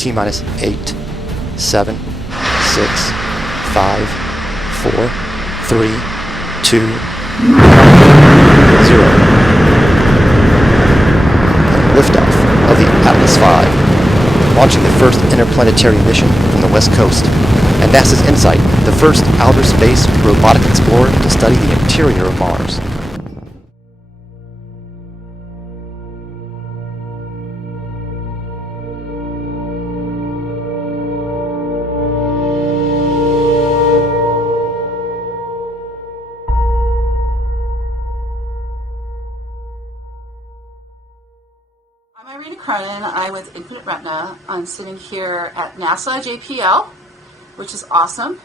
T minus 8, 7, 6, 5, 4, 3, 2, 0. And liftoff of the Atlas V, launching the first interplanetary mission from the West Coast, and NASA's InSight, the first outer space robotic explorer to study the interior of Mars. I'm Irena Cronin. I'm with Retina. I'm sitting here at NASA JPL, which is awesome.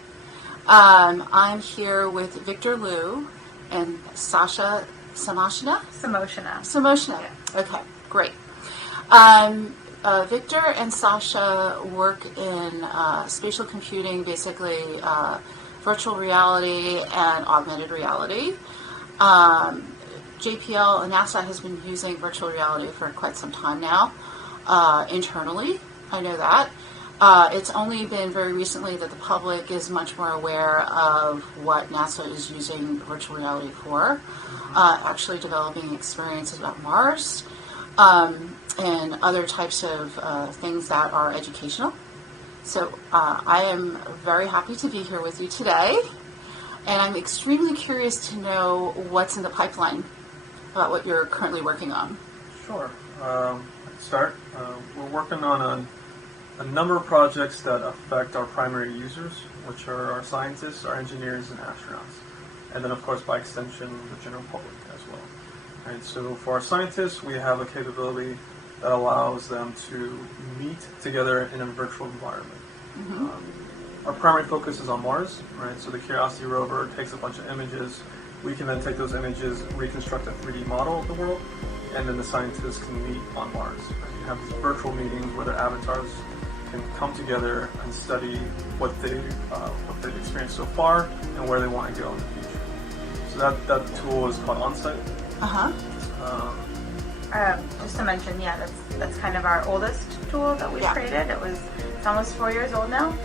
I'm here with Victor Liu and Sasha Samochina. Samochina. Yeah. Okay, great. Victor and Sasha work in spatial computing, basically virtual reality and augmented reality. JPL and NASA has been using virtual reality for quite some time now, internally. I know that. It's only been very recently that the public is much more aware of what NASA is using virtual reality for, actually developing experiences about Mars, and other types of things that are educational. So I am very happy to be here with you today, and I'm extremely curious to know what's in the pipeline about what you're currently working on. Sure. I'll start. We're working on a number of projects that affect our primary users, which are our scientists, our engineers, and astronauts. And then, of course, by extension, the general public as well. And so for our scientists, we have a capability that allows them to meet together in a virtual environment. Our primary focus is on Mars, right? So the Curiosity rover takes a bunch of images. We can then take those images, reconstruct a 3D model of the world, and then the scientists can meet on Mars. You have these virtual meetings where their avatars can come together and study what they've experienced so far and where they want to go in the future. So that tool is called OnSite. Just to mention, that's kind of our oldest tool that we created. It's almost 4 years old now.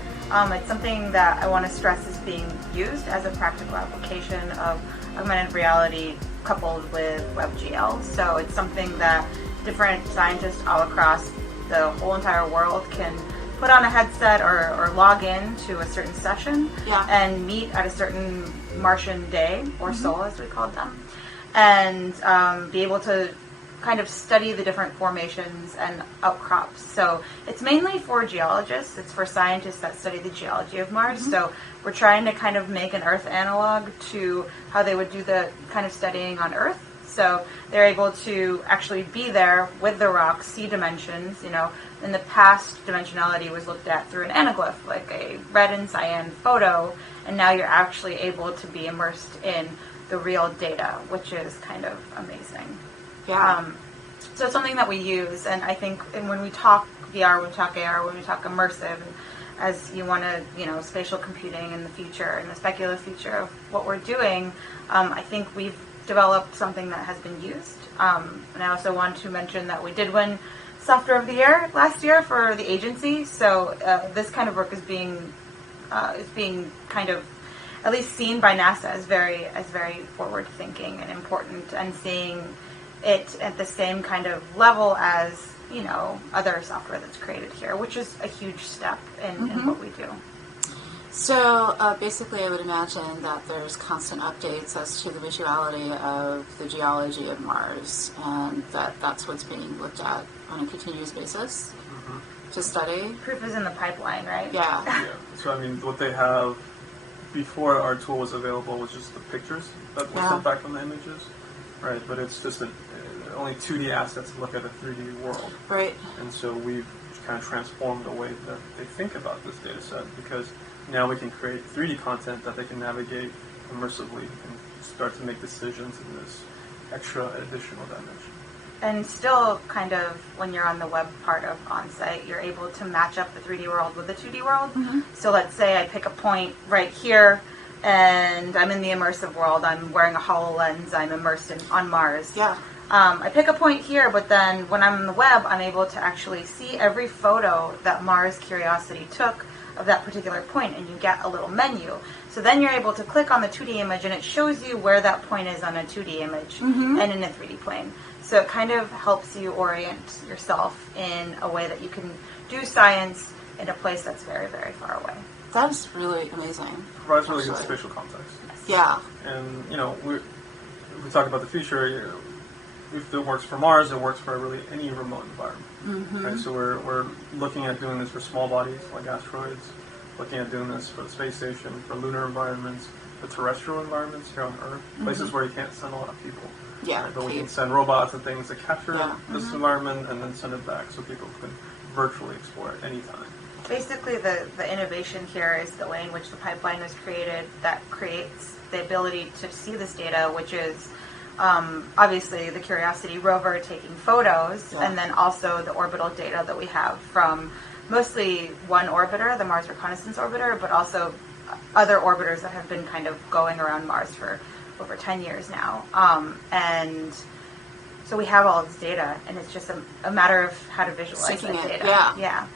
It's something that I want to stress is being used as a practical application of augmented reality coupled with WebGL. So it's something that different scientists all across the whole entire world can put on a headset or log in to a certain session and meet at a certain Martian day or sol, as we called them, and be able to kind of study the different formations and outcrops. So it's mainly for geologists. It's for scientists that study the geology of Mars. So we're trying to kind of make an Earth analog to how they would do the kind of studying on Earth. So they're able to actually be there with the rocks, see dimensions. In the past, dimensionality was looked at through an anaglyph, like a red and cyan photo, and now you're actually able to be immersed in the real data, which is kind of amazing. So it's something that we use, and I think when we talk VR, when we talk AR, when we talk immersive, as you want to, spatial computing in the future, in the speculative future of what we're doing, I think we've developed something that has been used. And I also want to mention that we did win Software of the Year last year for the agency, so this kind of work is being kind of at least seen by NASA as very forward-thinking and important, and seeing it at the same kind of level as other software that's created here, which is a huge step in what we do. So basically I would imagine that there's constant updates as to the visuality of the geology of Mars, and that's what's being looked at on a continuous basis to study. Proof is in the pipeline, right? Yeah. So what they have before our tool was available was just the pictures that were sent back from the images, right? But it's just only 2D assets look at a 3D world. Right. And so we've kind of transformed the way that they think about this data set, because now we can create 3D content that they can navigate immersively and start to make decisions in this extra additional dimension. And still kind of, when you're on the web part of OnSite, you're able to match up the 3D world with the 2D world. So let's say I pick a point right here, and I'm in the immersive world. I'm wearing a HoloLens. I'm immersed on Mars. I pick a point here, but then when I'm on the web, I'm able to actually see every photo that Mars Curiosity took of that particular point, and you get a little menu. So then you're able to click on the 2D image, and it shows you where that point is on a 2D image and in a 3D plane. So it kind of helps you orient yourself in a way that you can do science in a place that's very, very far away. That is really amazing. Provides really good Actually. spatial context. Yeah. And, if we talk about the future, if it works for Mars, it works for really any remote environment. Right? So we're looking at doing this for small bodies like asteroids, looking at doing this for the space station, for lunar environments, for terrestrial environments here on Earth, places where you can't send a lot of people. Yeah. Right? But we can caves. send robots and things to capture Yeah. this environment and then send it back so people can virtually explore it anytime. Basically, the innovation here is the way in which the pipeline was created that creates the ability to see this data, which is obviously the Curiosity rover taking photos, and then also the orbital data that we have from mostly one orbiter, the Mars Reconnaissance Orbiter, but also other orbiters that have been kind of going around Mars for over 10 years now. And so we have all this data, and it's just a matter of how to visualize Syncing that it, data. yeah.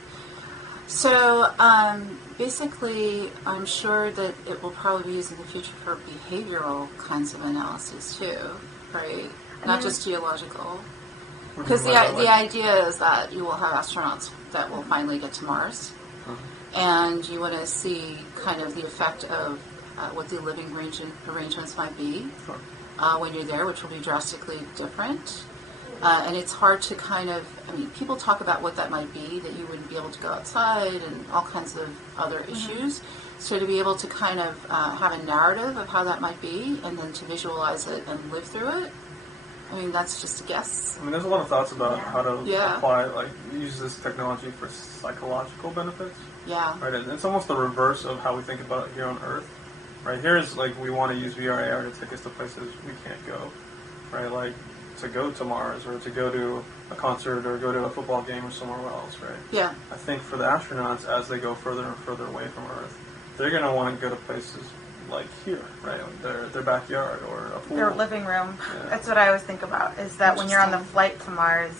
So basically, I'm sure that it will probably be used in the future for behavioral kinds of analyses too, right? Not just geological. Because the idea is that you will have astronauts that will finally get to Mars, and you want to see kind of the effect of what the living arrangements might be when you're there, which will be drastically different. And it's hard to kind of, people talk about what that might be, that you wouldn't be able to go outside and all kinds of other issues. So to be able to kind of have a narrative of how that might be and then to visualize it and live through it, that's just a guess. There's a lot of thoughts about how to Yeah. apply, use this technology for psychological benefits. Yeah. Right, and it's almost the reverse of how we think about it here on Earth. Right, here's we want to use VR AR to take us to places we can't go. Right, like to go to Mars or to go to a concert or go to a football game or somewhere else. Right. Yeah. I think for the astronauts, as they go further and further away from Earth, they're going to want to go to places like here, right? Their backyard or a pool. Their living room. Yeah. That's what I always think about, is that when you're on the flight to Mars,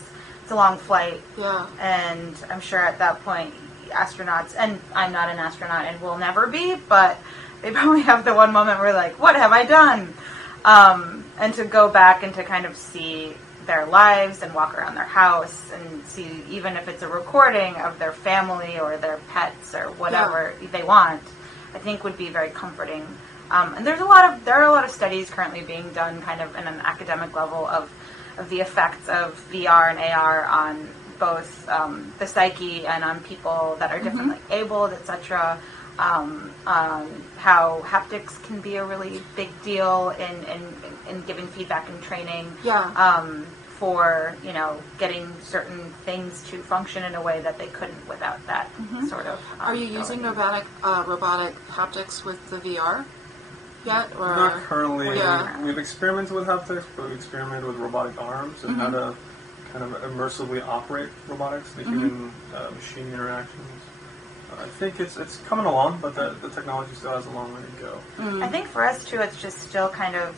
it's a long flight. Yeah. And I'm sure at that point, astronauts, and I'm not an astronaut and will never be, but they probably have the one moment where like, what have I done? And to go back and to kind of see their lives and walk around their house and see, even if it's a recording of their family or their pets or whatever they want, I think would be very comforting. And there are a lot of studies currently being done kind of in an academic level of the effects of VR and AR on both the psyche and on people that are differently abled, etc. How haptics can be a really big deal in giving feedback and training. For getting certain things to function in a way that they couldn't without that sort of. Are you using robotic haptics with the VR yet? Or Not currently. Yeah. We've experimented with haptics, but we've experimented with robotic arms and how to kind of immersively operate robotics, the human-machine interactions. I think it's coming along, but the technology still has a long way to go. I think for us too, it's just still kind of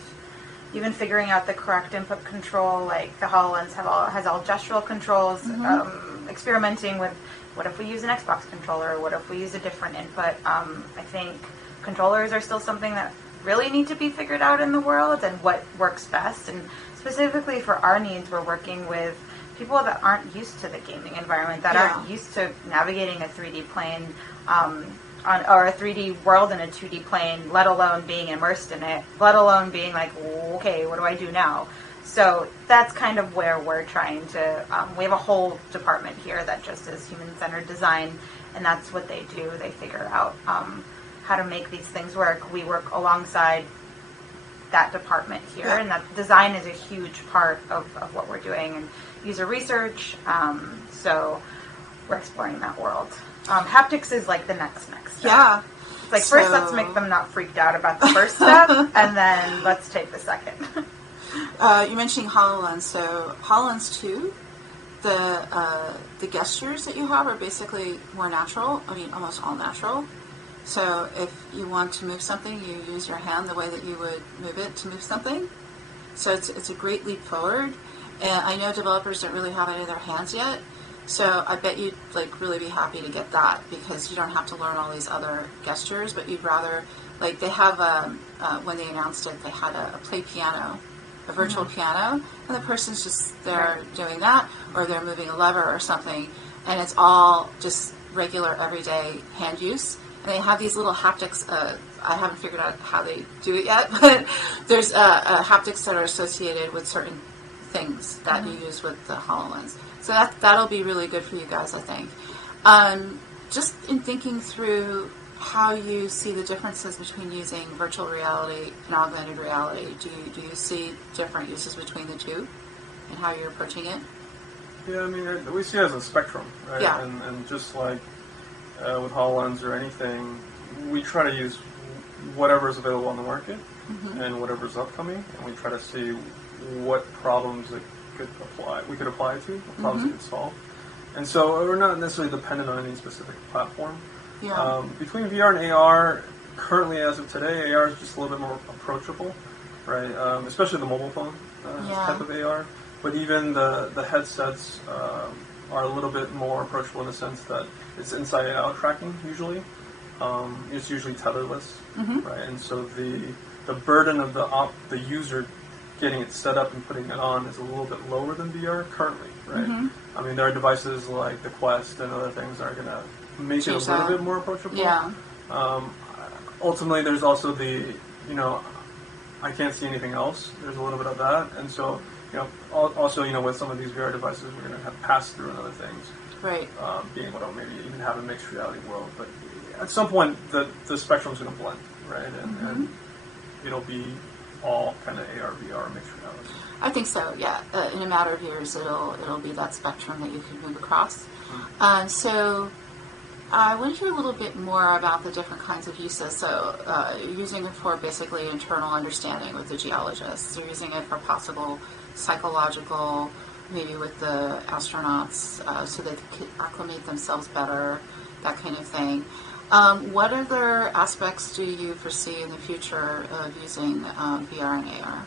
even figuring out the correct input control. Like the HoloLens has all gestural controls. Experimenting with what if we use an Xbox controller? What if we use a different input? I think controllers are still something that really need to be figured out in the world and what works best. And specifically for our needs, we're working with people that aren't used to the gaming environment, that aren't used to navigating a 3D plane or a 3D world in a 2D plane, let alone being immersed in it, let alone being like, okay, what do I do now? So that's kind of where we're trying to, we have a whole department here that just is human-centered design, and that's what they do. They figure out how to make these things work. We work alongside that department here, and that design is a huge part of what we're doing, and user research, so we're exploring that world. Haptics is like the next step. Yeah. It's like, first let's make them not freaked out about the first step, and then let's take the second. You mentioned HoloLens, so HoloLens 2, the gestures that you have are basically more natural, almost all natural. So if you want to move something, you use your hand the way that you would move it to move something. So it's a great leap forward. And I know developers don't really have it in their hands yet. So I bet you'd like really be happy to get that because you don't have to learn all these other gestures, but you'd rather like they have when they announced it, they had a play piano, a virtual piano, and the person's just there doing that, or they're moving a lever or something, and it's all just regular everyday hand use. And they have these little haptics. I haven't figured out how they do it yet, but there's haptics that are associated with certain things that you use with the HoloLens. So that'll be really good for you guys, I think. Just in thinking through how you see the differences between using virtual reality and augmented reality, do you see different uses between the two and how you're approaching it? Yeah, I mean, we see it as a spectrum, right? Yeah. And just like with HoloLens or anything, we try to use whatever is available on the market and whatever is upcoming, and we try to see what problems it we could apply it to, what problems it could solve. And so we're not necessarily dependent on any specific platform. Yeah. Between VR and AR, currently as of today, AR is just a little bit more approachable, right? Especially the mobile phone type of AR. But even the headsets are a little bit more approachable in the sense that it's inside-out tracking usually. It's usually tetherless, right? And so the burden of the user getting it set up and putting it on is a little bit lower than VR currently, right? I mean, there are devices like the Quest and other things that are going to make it a little bit more approachable. Yeah. Ultimately, there's also I can't see anything else. There's a little bit of that. And so, also, with some of these VR devices, we're going to have pass-through and other things. Right. Being able to maybe even have a mixed reality world. But at some point, the spectrum's going to blend, right? And it'll be all kind of AR, VR, mixed reality. I think so, yeah. In a matter of years, it'll be that spectrum that you can move across. So I want to hear a little bit more about the different kinds of uses. So you're using it for basically internal understanding with the geologists. You're using it for possible psychological, maybe with the astronauts, so they can acclimate themselves better, that kind of thing. What other aspects do you foresee in the future of using VR and AR?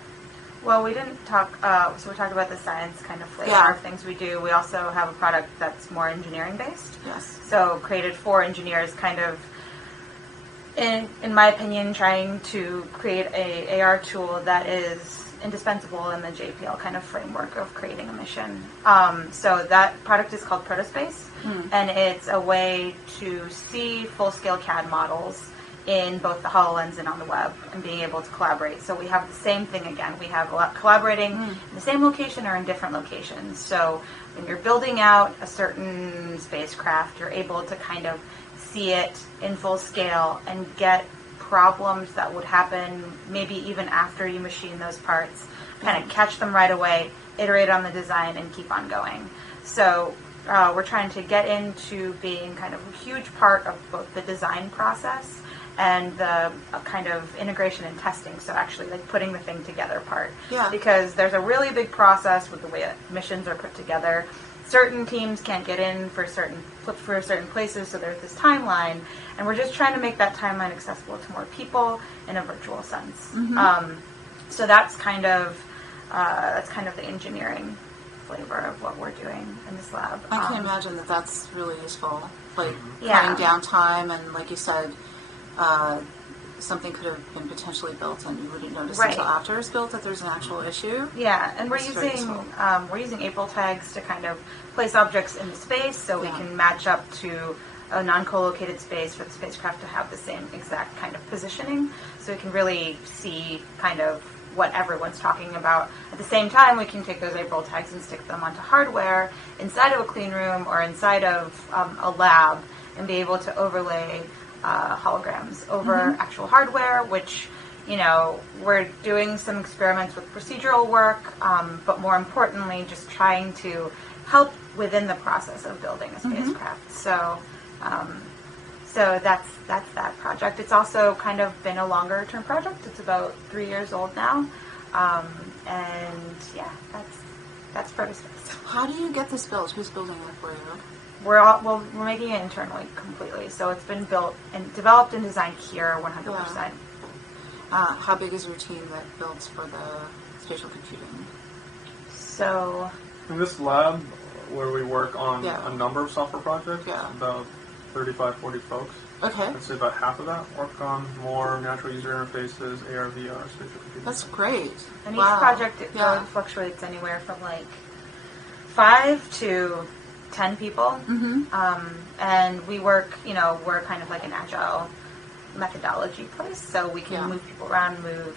Well, we didn't talk, so we talked about the science kind of flavor of things we do. We also have a product that's more engineering based. Yes. So created for engineers, kind of, in my opinion, trying to create a AR tool that is indispensable in the JPL kind of framework of creating a mission. So that product is called Protospace, and it's a way to see full-scale CAD models in both the HoloLens and on the web and being able to collaborate. So we have the same thing again. We have a lot collaborating in the same location or in different locations. So when you're building out a certain spacecraft, you're able to kind of see it in full scale and get problems that would happen maybe even after you machine those parts, kind of catch them right away, iterate on the design, and keep on going. So we're trying to get into being kind of a huge part of both the design process and the kind of integration and testing, so actually like putting the thing together part. Yeah. Because there's a really big process with the way missions are put together. Certain teams can't get in for certain places, so there's this timeline, and we're just trying to make that timeline accessible to more people in a virtual sense. So that's kind of the engineering flavor of what we're doing in this lab. I can imagine that that's really useful, like Yeah. cutting down time, and like you said, something could have been potentially built and you wouldn't notice Right. until after it's built that there's an actual issue. Yeah, and we're It's very using April tags to kind of place objects into space, so we can match up to a non-collocated space for the spacecraft to have the same exact kind of positioning, so we can really see kind of what everyone's talking about. At the same time, we can take those April tags and stick them onto hardware inside of a clean room or inside of a lab and be able to overlay holograms over actual hardware, which, we're doing some experiments with procedural work, but more importantly, just trying to help within the process of building a spacecraft. So that's that project. It's also kind of been a longer term project. It's about 3 years old now. And yeah, that's Protospace. How do you get this built? Who's building it for you? We're making it internally completely. So it's been built and developed and designed here 100%. How big is your team that builds for the spatial computing? So In this lab, where we work on Yeah. a number of software projects, Yeah. about 35, 40 folks, Okay. I'd say about half of that work on more natural user interfaces, AR, VR, spatial computing. That's great. and Wow. each project it Yeah. really fluctuates anywhere from like 5 to 10 people. Mm-hmm. And we work, we're kind of like an agile methodology place, so we can Yeah. move people around, move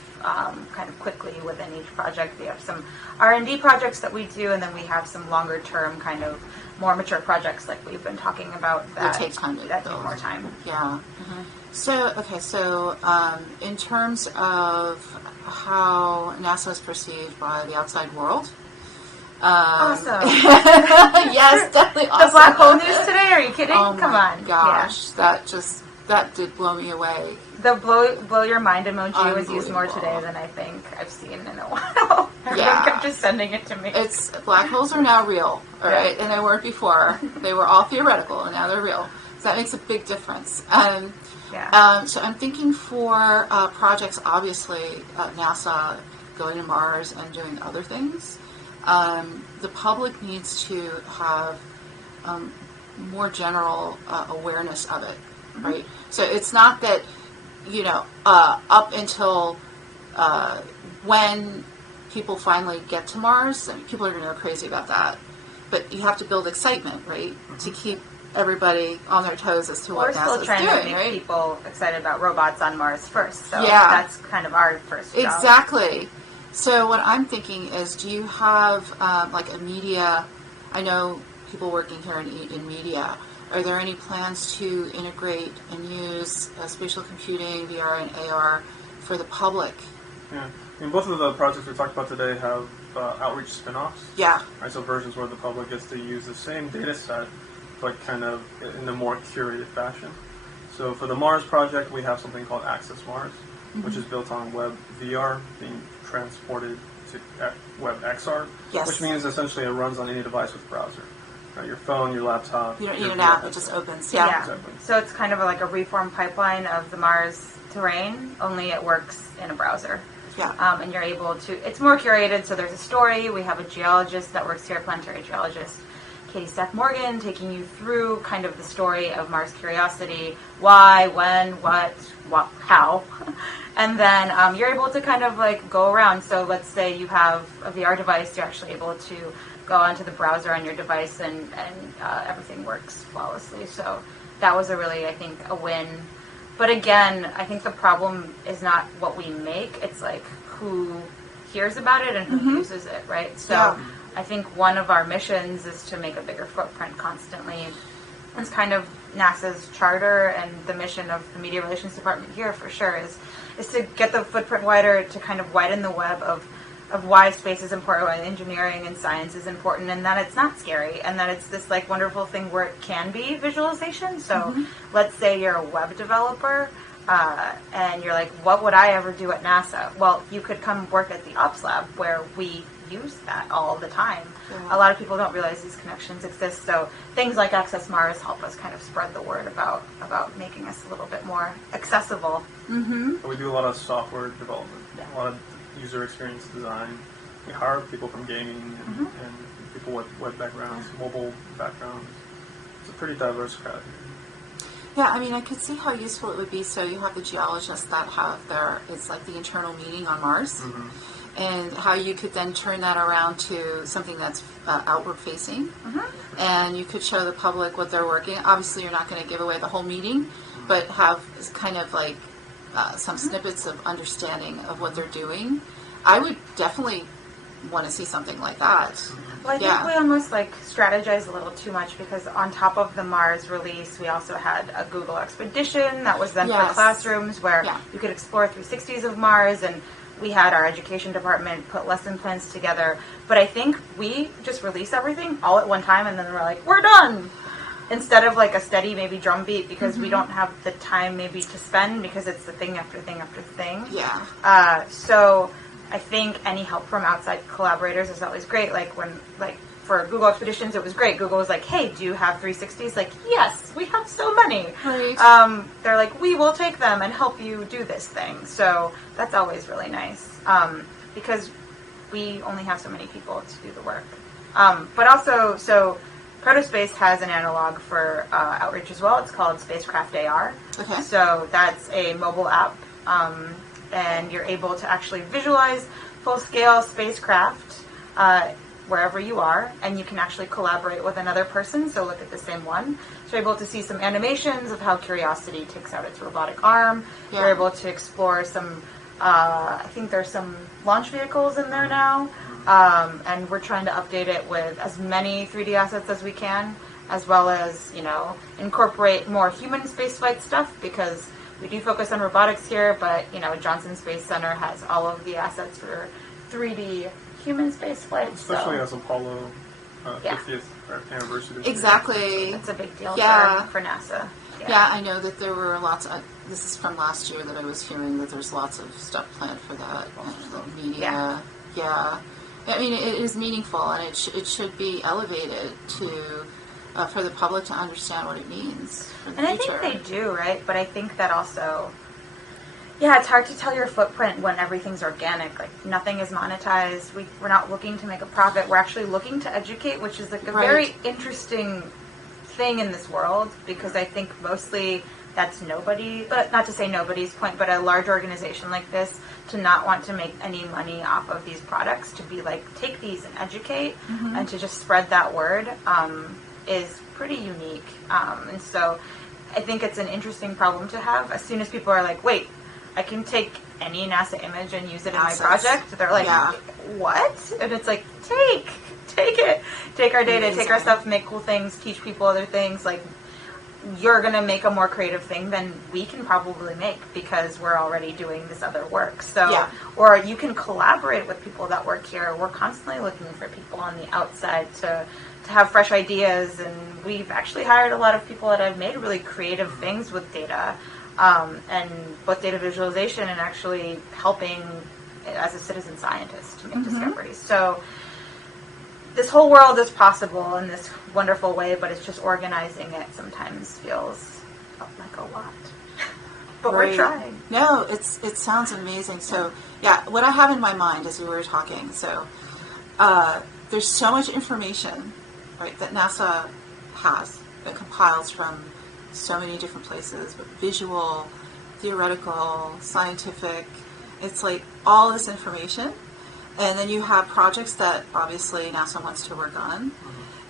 kind of quickly within each project. We have some R&D projects that we do, and then we have some longer term kind of more mature projects like we've been talking about that take time to that build. need more time. Yeah. So, in terms of how NASA is perceived by the outside world, Awesome. yes, definitely awesome. The black hole news today? Are you kidding? Oh Come my on. gosh, that did blow me away. The blow your mind emoji was used more Unbelievable. today than I think I've seen in a while. Everyone Yeah. kept just sending it to me. It's black holes are now real, all right, and they weren't before. They were all theoretical, and now they're real. So that makes a big difference. Yeah. So I'm thinking for projects, obviously, NASA going to Mars and doing other things. The public needs to have more general awareness of it, right? So it's not that, up until when people finally get to Mars, I mean, people are going to go crazy about that. But you have to build excitement, right, to keep everybody on their toes as to We're what still NASA's trying to doing, make right? people excited about robots on Mars first. So Yeah. that's kind of our first job. Exactly. So what I'm thinking is, do you have like a media? I know people working here in media. Are there any plans to integrate and use spatial computing, VR, and AR for the public? Yeah. I mean, both of the projects we talked about today have outreach spin-offs. Yeah. Right, so versions where the public gets to use the same data set, but kind of in a more curated fashion. So for the Mars project, we have something called Access Mars, which is built on Web VR being transported to Web XR, Yes. which means essentially it runs on any device with a browser. Right, your phone, your laptop. You don't your need an VR app; it headset. just opens. Yeah. Yeah. Exactly. So it's kind of like a reform pipeline of the Mars terrain, only it works in a browser. Yeah. And you're able to, it's more curated, so there's a story. We have a geologist that works here, planetary geologist, Katie Steph Morgan, taking you through kind of the story of Mars Curiosity, why, when, what, how. And then you're able to kind of like go around. So let's say you have a VR device, you're actually able to go onto the browser on your device and everything works flawlessly. So that was a really, I think, a win. But again, I think the problem is not what we make, it's like who hears about it and who uses it, right? So Yeah. I think one of our missions is to make a bigger footprint constantly. It's kind of NASA's charter, and the mission of the Media Relations Department here for sure is to get the footprint wider, to kind of widen the web of why space is important, why engineering and science is important, and that it's not scary, and that it's this like wonderful thing where it can be visualization. So let's say you're a web developer and you're like, what would I ever do at NASA? Well, you could come work at the Ops Lab where we use that all the time. Yeah. A lot of people don't realize these connections exist, so things like Access Mars help us kind of spread the word about making us a little bit more accessible. But we do a lot of software development, Yeah. a lot of user experience design. We hire people from gaming and people with web backgrounds, mobile backgrounds. It's a pretty diverse crowd here. Yeah, I mean, I could see how useful it would be. So you have the geologists that have it's like the internal meeting on Mars, and how you could then turn that around to something that's outward facing, and you could show the public what they're working. Obviously, you're not going to give away the whole meeting, but have kind of like some snippets of understanding of what they're doing. I would definitely want to see something like that. Well, I think we almost like strategize a little too much, because on top of the Mars release, we also had a Google Expedition that was then for Yes. classrooms where Yeah. you could explore 360s of Mars, and we had our education department put lesson plans together. But I think we just release everything all at one time, and then we're like, we're done! Instead of like a steady maybe drumbeat, because we don't have the time maybe to spend, because it's the thing after thing after thing. Yeah. So I think any help from outside collaborators is always great. Like when, like for Google Expeditions, it was great. Google was like, hey, do you have 360s? Like, yes, we have so many. Right. They're like, we will take them and help you do this thing. So that's always really nice. Because we only have so many people to do the work. But also, so Protospace has an analog for Outreach as well. It's called Spacecraft AR. Okay. So that's a mobile app, and you're able to actually visualize full-scale spacecraft wherever you are, and you can actually collaborate with another person, so look at the same one. So you're able to see some animations of how Curiosity takes out its robotic arm. Yeah. You're able to explore some, I think there's some launch vehicles in there now, and we're trying to update it with as many 3D assets as we can, as well as, you know, incorporate more human spaceflight stuff, because we do focus on robotics here, but, you know, Johnson Space Center has all of the assets for 3D human spaceflight. Especially so as Apollo Yeah. 50th anniversary. this year. Exactly. it's a big deal Yeah. for NASA. Yeah, I know that there were lots of, this is from last year that I was hearing that there's lots of stuff planned for that, and the media. Yeah. I mean, it is meaningful, and it should be elevated to, for the public to understand what it means for the And I future. think they do, right? But I think that also, yeah, it's hard to tell your footprint when everything's organic. Like, nothing is monetized. We're not looking to make a profit. We're actually looking to educate, which is like a Right. very interesting thing in this world, because I think mostly that's nobody, but not to say nobody's point, but a large organization like this to not want to make any money off of these products, to be like, take these and educate, and to just spread that word, is pretty unique. And so I think it's an interesting problem to have. As soon as people are like, wait, I can take any NASA image and use it in my Access. project, they're like, Yeah. what? And it's like, take it. Take our data, take our Amazing. stuff, make cool things, teach people other things. Like, you're going to make a more creative thing than we can probably make, because we're already doing this other work. So, Yeah. or you can collaborate with people that work here. We're constantly looking for people on the outside to have fresh ideas, and we've actually hired a lot of people that have made really creative things with data, and both data visualization and actually helping as a citizen scientist to make discoveries. So this whole world is possible in this wonderful way, but it's just organizing it sometimes feels like a lot. But we're Right. trying. No, it sounds amazing. So, yeah, what I have in my mind as we were talking, so there's so much information, right, that NASA has, that compiles from so many different places, but visual, theoretical, scientific. It's like all this information. And then you have projects that obviously NASA wants to work on.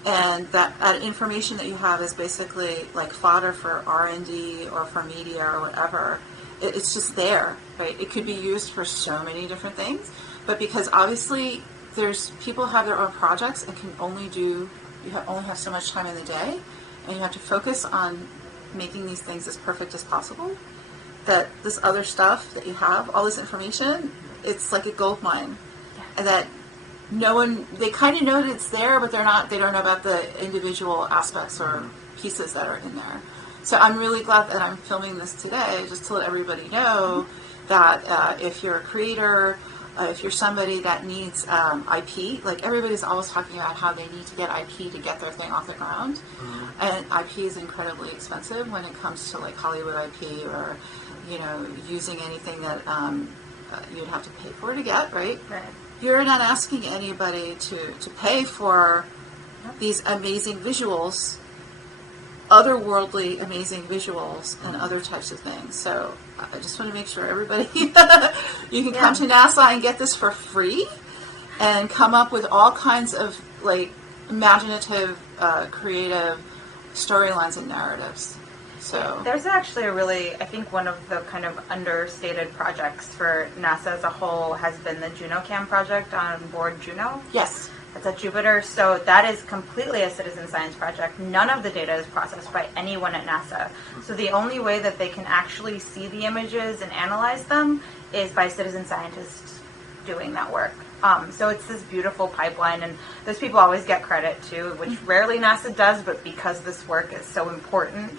And that information that you have is basically like fodder for R&D or for media or whatever. It's just there, right? It could be used for so many different things. But because obviously there's people have their own projects and can only only have so much time in the day. And you have to focus on making these things as perfect as possible. That this other stuff that you have, all this information, it's like a gold mine. And that no one, they kind of know that it's there, but they don't know about the individual aspects or pieces that are in there. So I'm really glad that I'm filming this today, just to let everybody know that if you're a creator, if you're somebody that needs IP, like everybody's always talking about how they need to get IP to get their thing off the ground. And IP is incredibly expensive when it comes to like Hollywood IP or, you know, using anything that you'd have to pay for to get, right? Right. You're not asking anybody to pay for these amazing visuals, otherworldly amazing visuals, and other types of things. So I just want to make sure everybody, you can come to NASA and get this for free and come up with all kinds of like imaginative, creative storylines and narratives. So There's actually a really, I think one of the kind of understated projects for NASA as a whole has been the JunoCam project on board Juno. yes, It's at Jupiter, so that is completely a citizen science project. None of the data is processed by anyone at NASA. So the only way that they can actually see the images and analyze them is by citizen scientists doing that work. So it's this beautiful pipeline, and those people always get credit too, which rarely NASA does, but because this work is so important,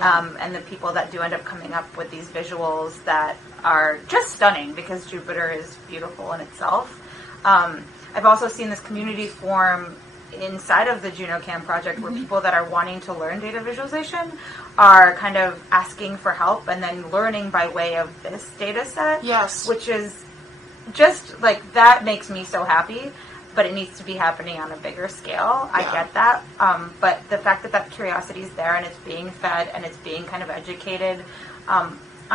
and the people that do end up coming up with these visuals that are just stunning, because Jupiter is beautiful in itself. I've also seen this community form inside of the JunoCam project where people that are wanting to learn data visualization are kind of asking for help and then learning by way of this data set. Yes. Which is just like that makes me so happy, but it needs to be happening on a bigger scale. I get that. But the fact that that curiosity is there and it's being fed and it's being kind of educated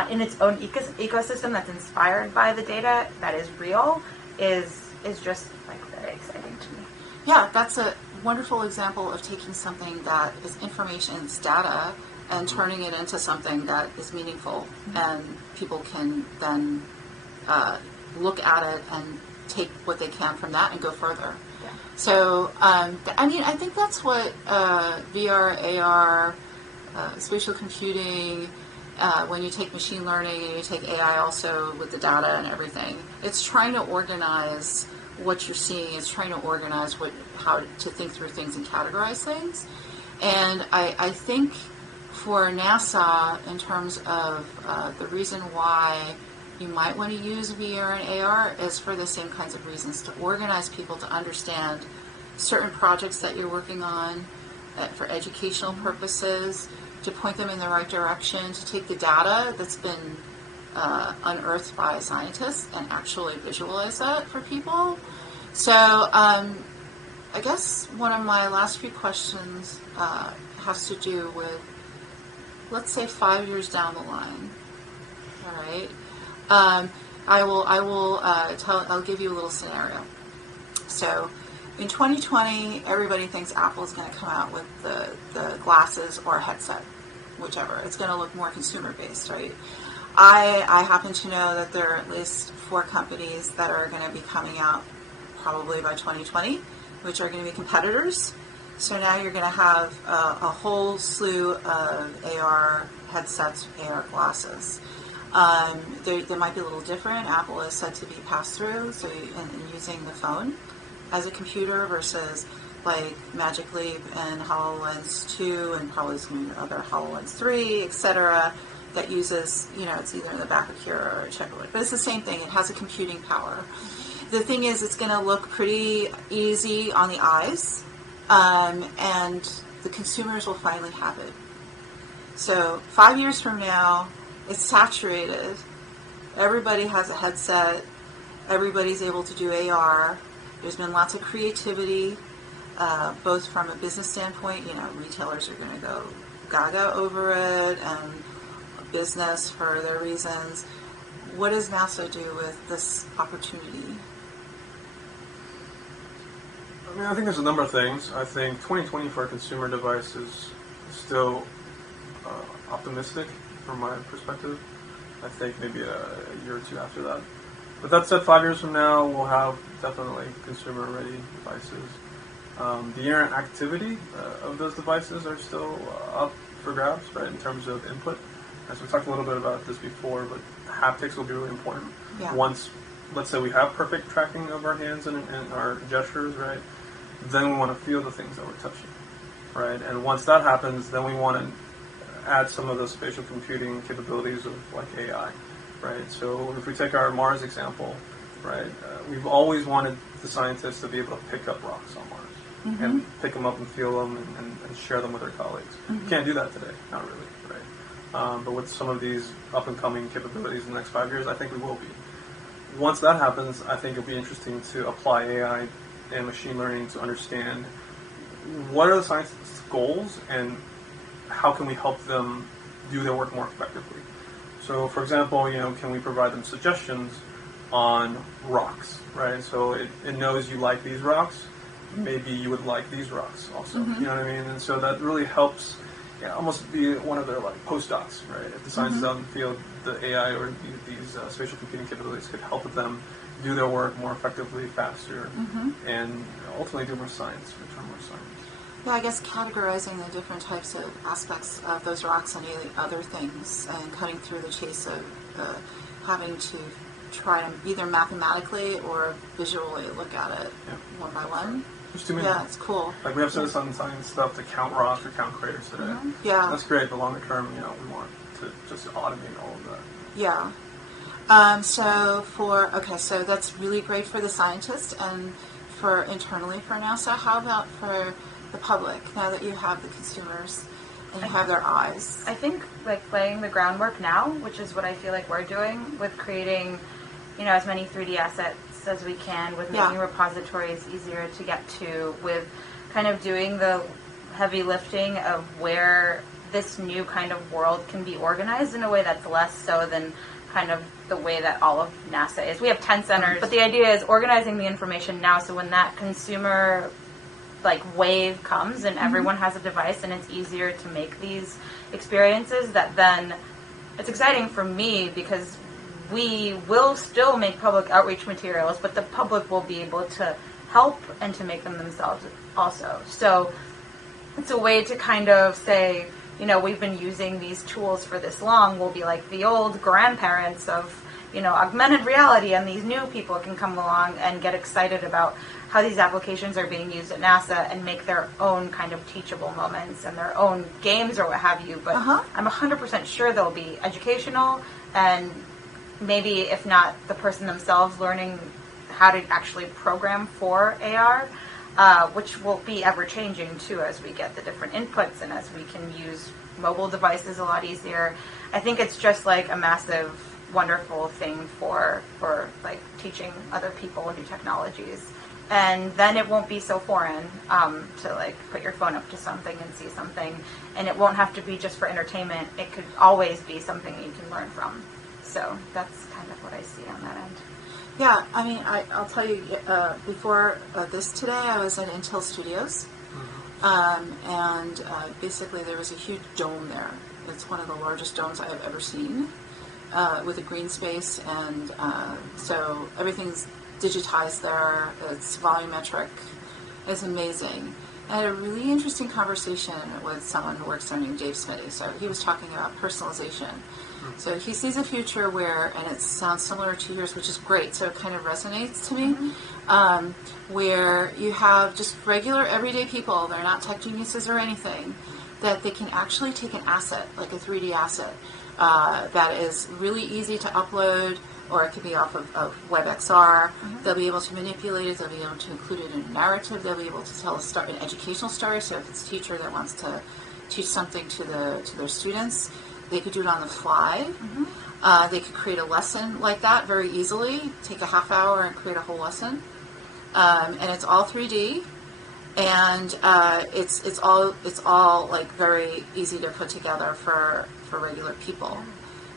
in its own ecosystem that's inspired by the data that is real is just like very exciting to me. Yeah, that's a wonderful example of taking something that is information, it's data, and turning it into something that is meaningful, and people can then look at it and take what they can from that and go further. Yeah. So, I mean, I think that's what VR, AR, spatial computing, when you take machine learning and you take AI also with the data and everything, it's trying to organize what you're seeing. It's trying to organize how to think through things and categorize things. And I think for NASA, in terms of the reason why you might want to use VR and AR is for the same kinds of reasons, to organize people to understand certain projects that you're working on for educational purposes, to point them in the right direction, to take the data that's been unearthed by scientists and actually visualize that for people. So I guess one of my last few questions has to do with, let's say 5 years down the line. All right. I'll give you a little scenario. So in 2020, everybody thinks Apple is going to come out with the glasses or a headset, whichever. It's going to look more consumer-based, right? I happen to know that there are at least 4 companies that are going to be coming out probably by 2020, which are going to be competitors. So now you're going to have a whole slew of AR headsets, AR glasses. They might be a little different. Apple is said to be pass-through, so in using the phone as a computer versus like Magic Leap and HoloLens 2 and probably some other HoloLens 3, etc., that uses, it's either in the back of here or a checkerboard. But it's the same thing. It has a computing power. The thing is, it's going to look pretty easy on the eyes, and the consumers will finally have it. So 5 years from now, it's saturated. Everybody has a headset. Everybody's able to do AR. There's been lots of creativity, both from a business standpoint. Retailers are going to go gaga over it, and business for their reasons. What does NASA do with this opportunity? I mean, I think there's a number of things. I think 2020 for a consumer device is still optimistic from my perspective. I think maybe a year or two after that. But that said, 5 years from now, we'll have definitely consumer-ready devices. The interactivity of those devices are still up for grabs, right, in terms of input. As we talked a little bit about this before, but haptics will be really important. Yeah. Once, let's say we have perfect tracking of our hands and our gestures, right, then we want to feel the things that we're touching, right? And once that happens, then we want to add some of those spatial computing capabilities of like AI, right? So if we take our Mars example, right, we've always wanted the scientists to be able to pick up rocks on Mars and pick them up and feel them and share them with their colleagues. You can't do that today, not really, right? But with some of these up-and-coming capabilities in the next 5 years, I think we will be. Once that happens, I think it'll be interesting to apply AI and machine learning to understand what are the scientists' goals and how can we help them do their work more effectively. So, for example, can we provide them suggestions on rocks, right? So it knows you like these rocks, maybe you would like these rocks also. You know what I mean? And so that really helps almost be one of their like postdocs, right? If the scientists out in the field, the AI or these spatial computing capabilities could help them do their work more effectively, faster, and ultimately do more science, return more science. Yeah, I guess categorizing the different types of aspects of those rocks and other things, and cutting through the chase of having to try to either mathematically or visually look at it one by one. There's too many. Yeah, it's cool. Like we have citizen science stuff to count rocks or count craters today. Yeah. That's great, but longer term, we want to just automate all of that. Yeah. So that's really great for the scientists and for internally for NASA. How about for the public, now that you have the consumers and you have their eyes? I think like laying the groundwork now, which is what I feel like we're doing with creating as many 3D assets as we can, with making repositories easier to get to, with kind of doing the heavy lifting of where this new kind of world can be organized in a way that's less so than kind of the way that all of NASA is. We have 10 centers, but the idea is organizing the information now so when that consumer wave comes and everyone has a device and it's easier to make these experiences, that then it's exciting for me because we will still make public outreach materials, but the public will be able to help and to make them themselves also. So it's a way to kind of say, we've been using these tools for this long. We'll be like the old grandparents of, augmented reality, and these new people can come along and get excited about how these applications are being used at NASA and make their own kind of teachable moments and their own games or what have you. But I'm 100% sure they'll be educational, and maybe if not the person themselves learning how to actually program for AR, which will be ever-changing too as we get the different inputs and as we can use mobile devices a lot easier. I think it's just like a massive, wonderful thing for teaching other people new technologies. And then it won't be so foreign to put your phone up to something and see something, and it won't have to be just for entertainment. It could always be something you can learn from. So that's kind of what I see on that end. Yeah, I mean, I'll tell you, before this today, I was at Intel Studios, and basically there was a huge dome there. It's one of the largest domes I have ever seen, with a green space, and so everything's digitized there. It's volumetric. It's amazing. I had a really interesting conversation with someone who works there named Dave Smitty. So he was talking about personalization. So he sees a future where, and it sounds similar to yours, which is great, so it kind of resonates to me, where you have just regular, everyday people, they're not tech geniuses or anything, that they can actually take an asset, like a 3D asset, that is really easy to upload, or it could be off of WebXR. They'll be able to manipulate it, they'll be able to include it in a narrative, they'll be able to tell an educational story, so if it's a teacher that wants to teach something to their students, they could do it on the fly. They could create a lesson like that very easily, take a half hour and create a whole lesson. And it's all 3D, and it's all very easy to put together for regular people.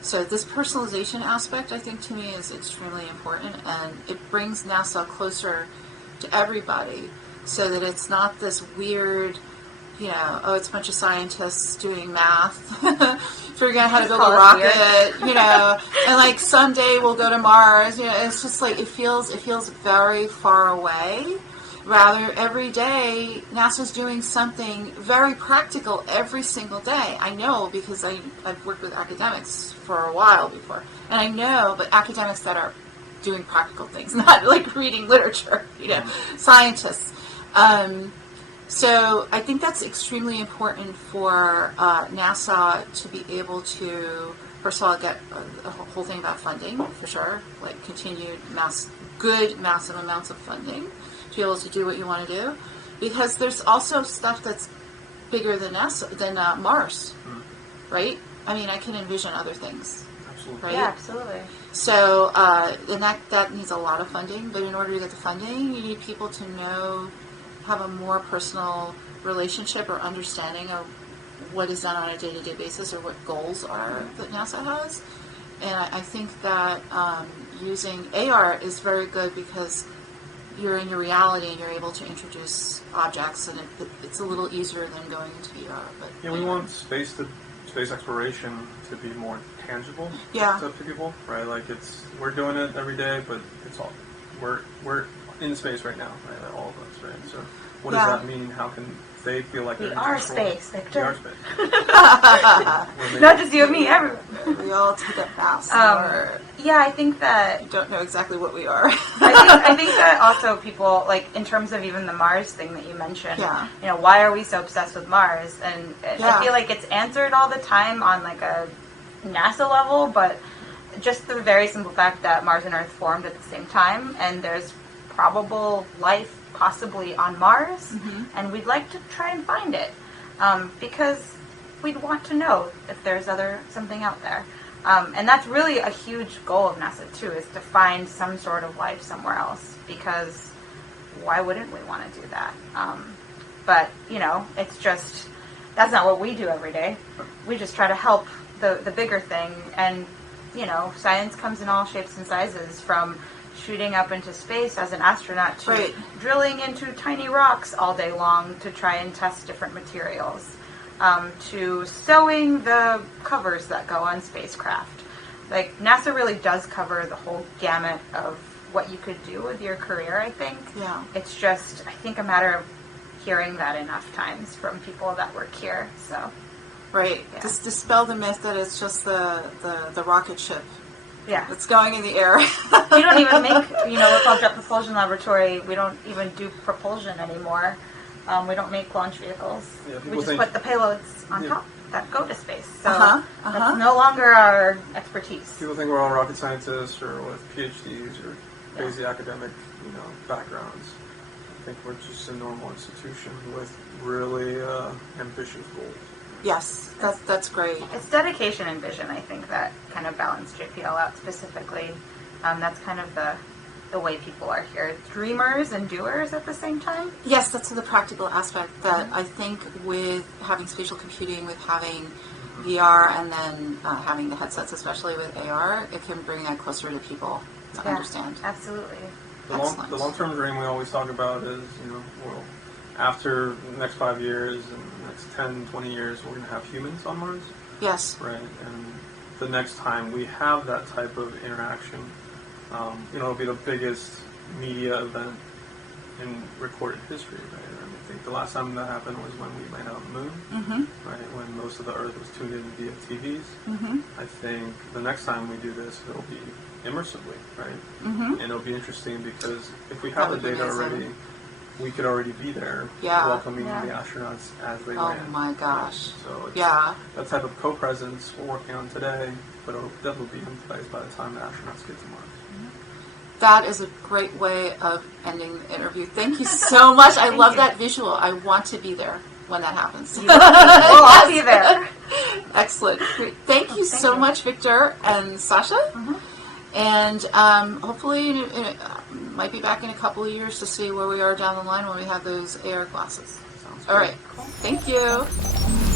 So this personalization aspect, I think, to me is extremely important, and it brings NASA closer to everybody, so that it's not this weird, it's a bunch of scientists doing math, figuring out how to build a rocket, and someday we'll go to Mars. It's just it feels very far away. Rather, every day, NASA's doing something very practical every single day. I know because I've worked with academics for a while before, and I know, but academics that are doing practical things, not reading literature, scientists. So I think that's extremely important for NASA to be able to, first of all, get a whole thing about funding, for sure, continued massive amounts of funding to be able to do what you want to do, because there's also stuff that's bigger than Mars, right? I mean, I can envision other things. Absolutely. Right? Yeah, absolutely. So, and that needs a lot of funding, but in order to get the funding, you need people to have a more personal relationship or understanding of what is done on a day-to-day basis or what goals are that NASA has. And I think that using AR is very good because you're in your reality and you're able to introduce objects, and it's a little easier than going into VR. But yeah, we want space exploration to be more tangible to people, right? We're doing it every day, but it's all we're in space right now, right? All of us, right? So what does that mean? How can they feel like they're in are control? space, Victor. We are space. Not just you and me, everyone. we all take a pass. Yeah, I think that Don't know exactly what we are. I think that also people, in terms of even the Mars thing that you mentioned, why are we so obsessed with Mars? And I feel like it's answered all the time on a NASA level, but just the very simple fact that Mars and Earth formed at the same time, and there's probable life possibly on Mars, and we'd like to try and find it, because we'd want to know if there's something out there. And that's really a huge goal of NASA too, is to find some sort of life somewhere else, because why wouldn't we want to do that? But, you know, it's just, that's not what we do every day. We just try to help the bigger thing. And, you know, science comes in all shapes and sizes, from shooting up into space as an astronaut to Right. drilling into tiny rocks all day long to try and test different materials, to sewing the covers that go on spacecraft. Like, NASA really does cover the whole gamut of what you could do with your career, I think. Yeah. It's just, I think, a matter of hearing that enough times from people that work here. So, Right. Yeah. Just dispel the myth that it's just the rocket ship yeah. that's going in the air. We don't even make, you know, we're called Jet Propulsion Laboratory. We don't even do propulsion anymore. We don't make launch vehicles. Yeah, We people just think- put the payloads on Yeah. top that go to space. So Uh-huh. that's no longer our expertise. People think we're all rocket scientists or with PhDs or crazy academic, you know, backgrounds. I think we're just a normal institution with really ambitious goals. Yes, that's great. It's dedication and vision, I think, that kind of balance JPL out specifically. That's kind of the way people are here. Dreamers and doers at the same time. Yes, that's the practical aspect that I think with having spatial computing, with having VR, and then having the headsets, especially with AR, it can bring that closer to people to Yeah, understand. Absolutely. Excellent. The long-term dream we always talk about is, you know, well, after the next 5 years and the next 10, 20 years, we're going to have humans on Mars, Yes. right? And the next time we have that type of interaction, you know, it'll be the biggest media event in recorded history, right? I mean, I think the last time that happened was when we landed on the moon, Mm-hmm. right? When most of the Earth was tuned in via TVs. Mm-hmm. I think the next time we do this, it'll be immersively, right? Mm-hmm. And it'll be interesting because if we That have the would be data amazing. already, we could already be there Yeah. welcoming Yeah. the astronauts as they Oh land. my gosh. So it's Yeah. that type of co-presence we're working on today, but it'll definitely be in place by the time the astronauts get to Mars. That is a great way of ending the interview. Thank you so much. I Thank love you. that visual. I want to be there when that happens. We'll all be there. Excellent. Great. Thank you Thank so you. much, Victor and Sasha. And hopefully, might be back in a couple of years to see where we are down the line when we have those AR glasses. Sounds All good. right. Thank you.